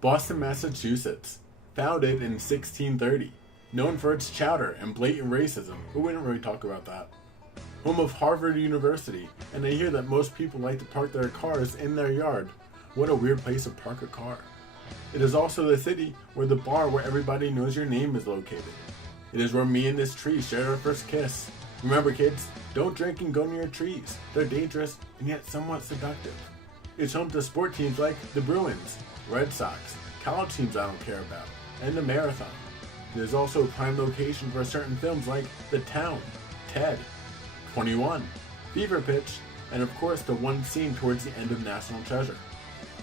Boston, Massachusetts. Founded in 1630. Known for its chowder and blatant racism, but we don't really talk about that. Home of Harvard University, and I hear that most people like to park their cars in their yard. What a weird place to park a car. It is also the city where the bar where everybody knows your name is located. It is where me and this tree shared our first kiss. Remember kids, don't drink and go near trees. They're dangerous and yet somewhat seductive. It's home to sport teams like the Bruins, Red Sox, college teams I don't care about, and the Marathon. It is also a prime location for certain films like The Town, Ted, 21, Fever Pitch, and of course the one scene towards the end of National Treasure.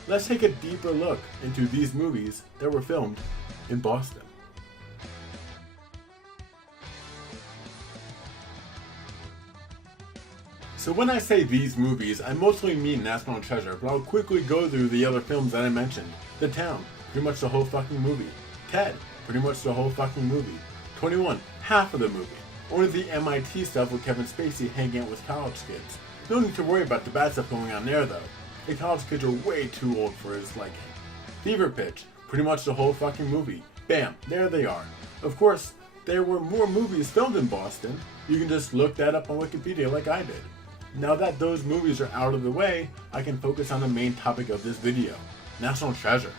Let's take a deeper look into these movies that were filmed in Boston. So when I say these movies, I mostly mean National Treasure, but I'll quickly go through the other films that I mentioned. The Town, pretty much the whole fucking movie. Ted, pretty much the whole fucking movie. 21, half of the movie. Only the MIT stuff with Kevin Spacey hanging out with college kids. No need to worry about the bad stuff going on there though. The college kids are way too old for his liking. Fever Pitch, pretty much the whole fucking movie. Bam, there they are. Of course, there were more movies filmed in Boston. You can just look that up on Wikipedia like I did. Now that those movies are out of the way, I can focus on the main topic of this video, National Treasure.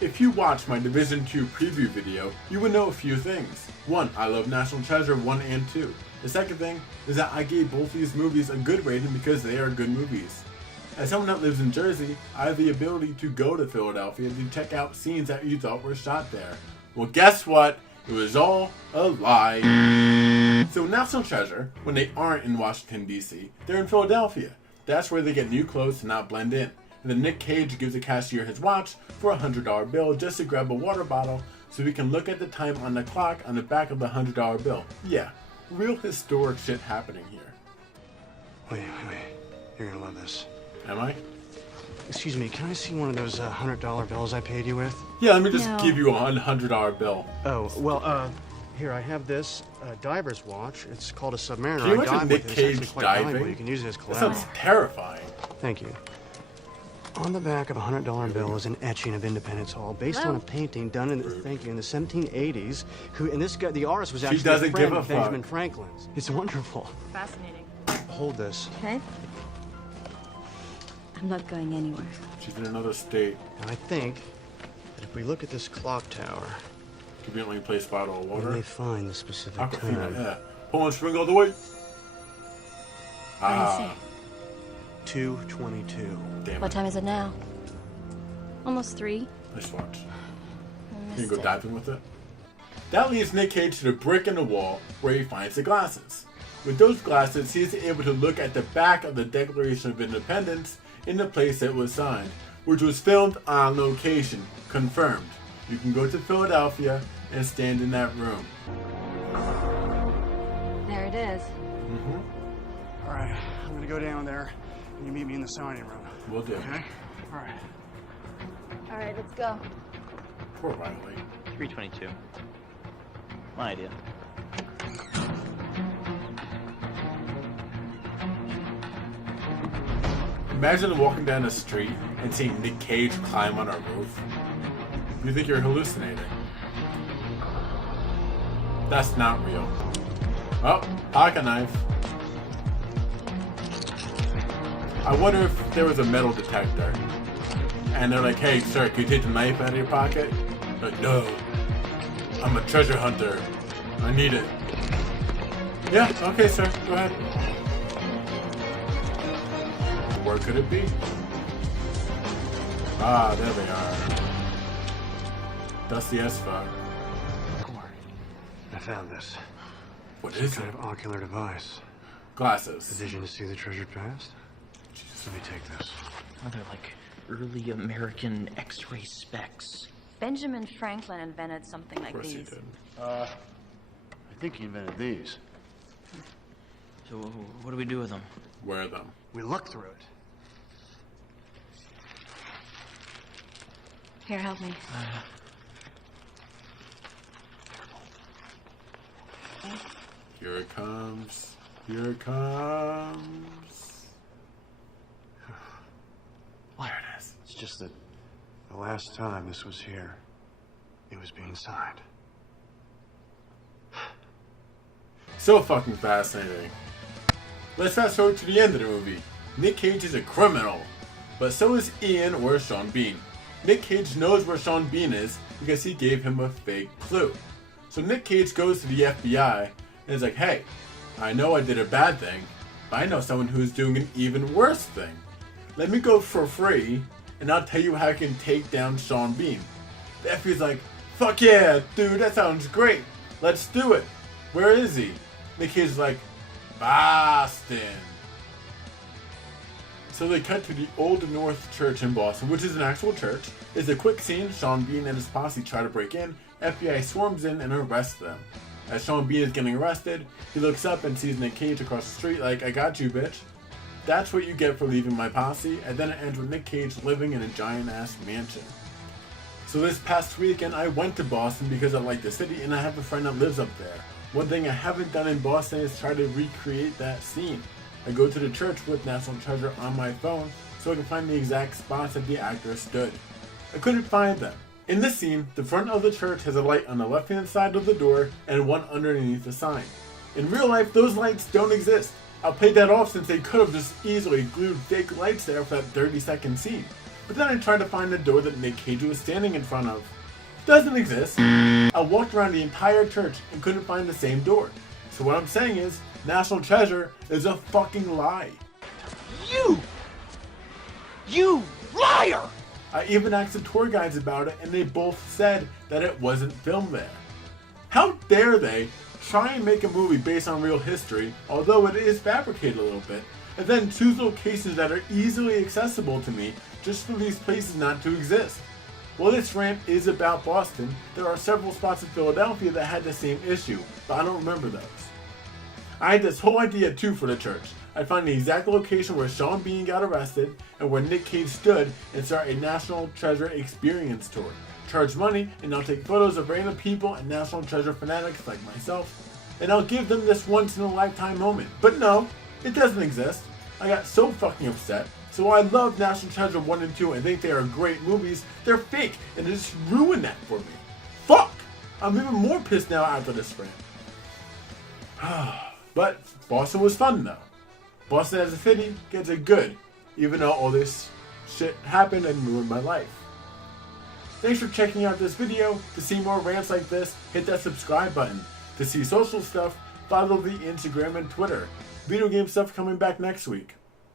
If you watched my Division 2 preview video, you would know a few things. 1. I love National Treasure 1 and 2. The second thing is that I gave both these movies a good rating because they are good movies. As someone that lives in Jersey, I have the ability to go to Philadelphia to check out scenes that you thought were shot there. Well, guess what? It was all a lie. So National Treasure, when they aren't in Washington, D.C., they're in Philadelphia. That's where they get new clothes to not blend in. And then Nick Cage gives the cashier his watch for a $100 bill just to grab a water bottle so he can look at the time on the clock on the back of the $100 bill. Yeah, real historic shit happening here. Wait. You're gonna love this. Am I? Excuse me, can I see one of those $100 bills I paid you with? Yeah, let me just give you a $100 bill. Oh, well, here, I have this diver's watch. It's called a Submariner. Can you imagine Nick Cage diving? You can use it as That collateral. sounds terrifying. Thank you. On the back of a $100 bill is an etching of Independence Hall based on a painting done in the 1780s. And this guy, the artist, was actually a friend of Benjamin Franklin's. It's wonderful. Fascinating. Hold this. Okay. I'm not going anywhere. She's in another state. And I think that if we look at this clock tower, Conveniently placed bottle of water. we may find the specific Aquafina, time. yeah. Pull and string all the way. Ah. 2:22. Damn What it. time is it now? Almost 3. Nice watch. I Can you missed go it. diving with it? That leads Nick Cage to the brick in the wall where he finds the glasses. With those glasses, he is able to look at the back of the Declaration of Independence in the place it was signed, which was filmed on location. Confirmed. You can go to Philadelphia and stand in that room. There it is. All right, I'm gonna go down there, and you meet me in the signing room. Will do. Okay? All right. All right, let's go. Poor Riley. 322. My idea. Imagine walking down the street and seeing Nick Cage climb on a roof. You think you're hallucinating. That's not real. Oh, pocket knife. I wonder if there was a metal detector. And they're like, hey, sir, can you take the knife out of your pocket? Like, no. I'm a treasure hunter. I need it. Yeah, okay, sir. Go ahead. Where could it be? Ah, there they are. Dusty as fuck. I found this. What Some is kind it? of ocular device. Glasses. Vision to see the treasured past. Jesus, let me take this. Oh, they're like early American X-ray specs. Benjamin Franklin invented something Of like course he these. did. I think he invented these. So what do we do with them? Wear them. We look through it. Here, help me. Here it comes. Here it comes. What? There it is. It's just that The last time this was here, it was being signed. So fucking fascinating. Let's fast forward to the end of the movie. Nick Cage is a criminal, but so is Ian or Sean Bean. Nick Cage knows where Sean Bean is because he gave him a fake clue. So Nick Cage goes to the FBI and is like, hey, I know I did a bad thing, but I know someone who's doing an even worse thing. Let me go for free and I'll tell you how I can take down Sean Bean. The FBI's like, fuck yeah, dude, that sounds great. Let's do it. Where is he? Nick Cage is like, Boston. So they cut to the Old North Church in Boston, which is an actual church. It's a quick scene. Sean Bean and his posse try to break in. FBI swarms in and arrests them. As Sean Bean is getting arrested, he looks up and sees Nick Cage across the street like, I got you, bitch. That's what you get for leaving my posse. And then it ends with Nick Cage living in a giant-ass mansion. So this past weekend, I went to Boston because I like the city and I have a friend that lives up there. One thing I haven't done in Boston is try to recreate that scene. I go to the church with National Treasure on my phone so I can find the exact spots that the actor stood. I couldn't find them. In this scene, the front of the church has a light on the left hand side of the door and one underneath the sign. In real life, those lights don't exist. I'll pay that off since they could have just easily glued fake lights there for that 30-second scene. But then I tried to find the door that Nick Cage was standing in front of. Doesn't exist. I walked around the entire church and couldn't find the same door. So what I'm saying is, National Treasure is a fucking lie. You liar! I even asked the tour guides about it and they both said that it wasn't filmed there. How dare they try and make a movie based on real history, although it is fabricated a little bit, and then choose locations that are easily accessible to me just for these places not to exist. While this rant is about Boston, there are several spots in Philadelphia that had the same issue, but I don't remember those. I had this whole idea too for the church. I'd find the exact location where Sean Bean got arrested and where Nick Cage stood and start a National Treasure experience tour. Charge money and I'll take photos of random people and National Treasure fanatics like myself, and I'll give them this once in a lifetime moment. But no, it doesn't exist. I got so fucking upset. So I love National Treasure 1 and 2 and think they are great movies. They're fake and it just ruined that for me. Fuck! I'm even more pissed now after this rant. But Boston was fun though. Boston as a city gets it good, even though all this shit happened and ruined my life. Thanks for checking out this video. To see more rants like this, hit that subscribe button. To see social stuff, follow the Instagram and Twitter. Video game stuff coming back next week.